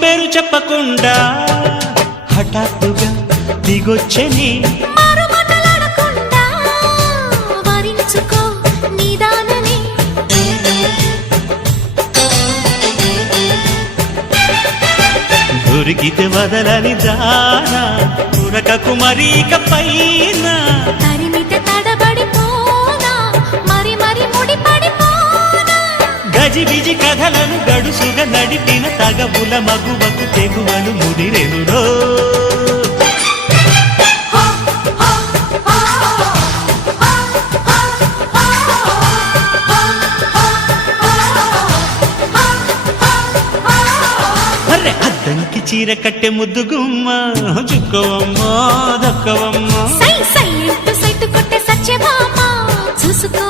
పేరు చెప్పకుండా హఠాత్తుగా దిగొచ్చని దొరికితే వదలని దానా ఉరకకు మరీక పైన తరిమితే తడబడిపోనా మరి మరి ముడిపడిపోనా గజిబిజి కథలను గడుసుగా నడిపిన తగబుల మగువకు తెగువను ముదిరెనురో అద్దంకి చీర కట్టె ముద్దు గుమ్మ చుక్కవమ్మా దక్కవమ్మా సై సై కొట్టే సత్యభామ చూసుకో